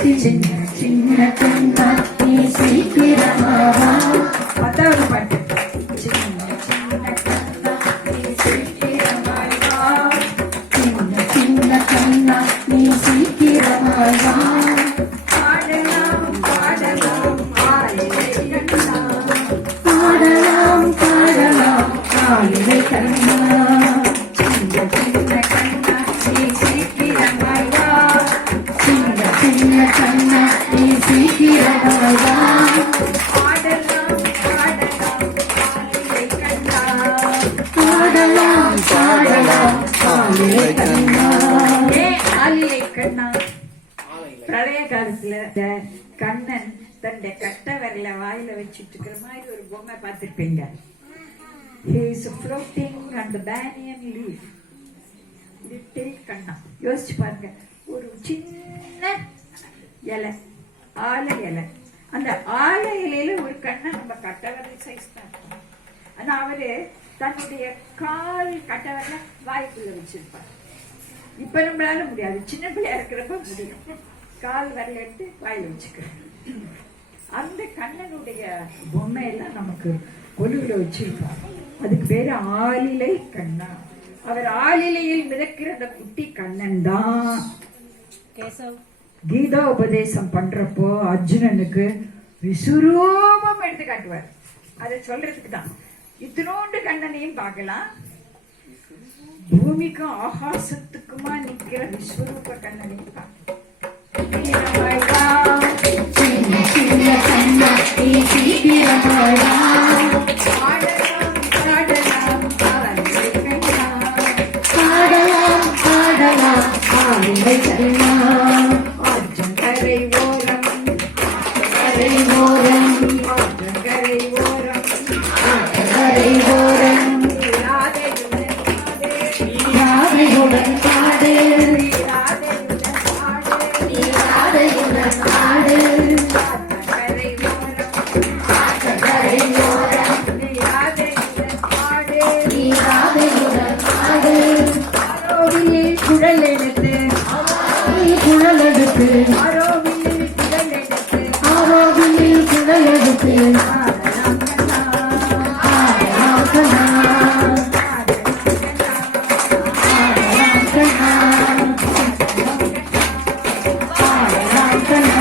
சின்ன சின்ன கண்ணா நீ சீக்கிரமாவா. பத்தாவது பாட்டு. சின்ன சின்ன கண்ணா நீ சீக்கிரமாவா. சின்ன சின்ன கண்ணா நீ சீக்கிரமாவா. பாடலாம் பாடலாம் ஆயிலை கண்ணா. பாடலாம் பாடலாம் ஆயிலை கண்ணா. சின்ன சின்ன கண்ணா நீ சீக்கிரமாவா. சின்ன சின்ன கண்ணா நீ சீக்கிரமாவா. பாடலாம் பாடலாம் ஆயிலை கண்ணா. பாடலாம் பாடலாம் ஆயிலை கண்ணா. ஆலிலை கண்ணா. பிரளய காலத்துல கண்ணன் தன்னுடைய கட்ட விரல வாயில வச்சிட்டு இருக்கிற மாதிரி ஒரு பொம்மை பார்த்திருப்பீங்க. He is floating on the banyan leaf. Little கண்ணா. யோசிச்சு பாருங்க, ஒரு சின்ன இலை, ஆலை இலை. அந்த ஆலை இலையில ஒரு கண்ணை நம்ம கட்ட விரல் சைஸ் தான். ஆனா அவரு தன்னுடைய கால் கட்ட விரல வாய்க்குள்ள வச்சிருப்பார். இப்ப நம்மளால முடியாது, சின்ன பிள்ளையா இருக்கிறப்ப முடியும். கால் விரல எடுத்து வாயில வச்சுக்கிறேன். அந்த கண்ணனுடைய பொம்மையெல்லாம் நமக்கு கொலுவில வச்சிருப்பார். அதுக்கு பேரு ஆலிலை கண்ணா. அவர் ஆலிலையில் மிதக்கிற அந்த குட்டி கண்ணன் தான். கீதா உபதேசம் பண்றப்போ அர்ஜுனனுக்கு விஸ்வரூபம் எடுத்து காட்டுவார். அதை சொல்றதுக்கு தான். இத்தினோண்டு கண்ணனையும் பார்க்கலாம், பூமிக்கும் ஆகாசத்துக்குமா நிக்கிற விஸ்வரூப கண்ணனையும் பார்க்கலாம். சின்ன சின்ன கண்ணா நீ சீக்கிரமாவா. பாடலாம் பாடலாம் ஆயிலை கண்ணா. பாடலாம் பாடலாம் ஆயிலை கண்ணா. ஆற்றங்கரை ஓரம் கரை ஓரம். ஆற்றங்கரை ஓரம் ஆற்றங்கரை ஓரம். ராதையுடன் பாடு. ராதையுடன் பாடு. ஆற்றங்கரை ஓரம் ஆற்றங்கரை ஓரம். ராதையுடன் பாடு. ஆரோவில்லில் குழல் எடுத்து குழல் எடுத்து. ஆரோவில்லில் குழல் எடுத்து. ஆரோவில்லில் குழல் எடுத்து. ஆடலாம் கண்ணா. ஆடலாம் கண்ணா. ஆடலாம் கண்ணா.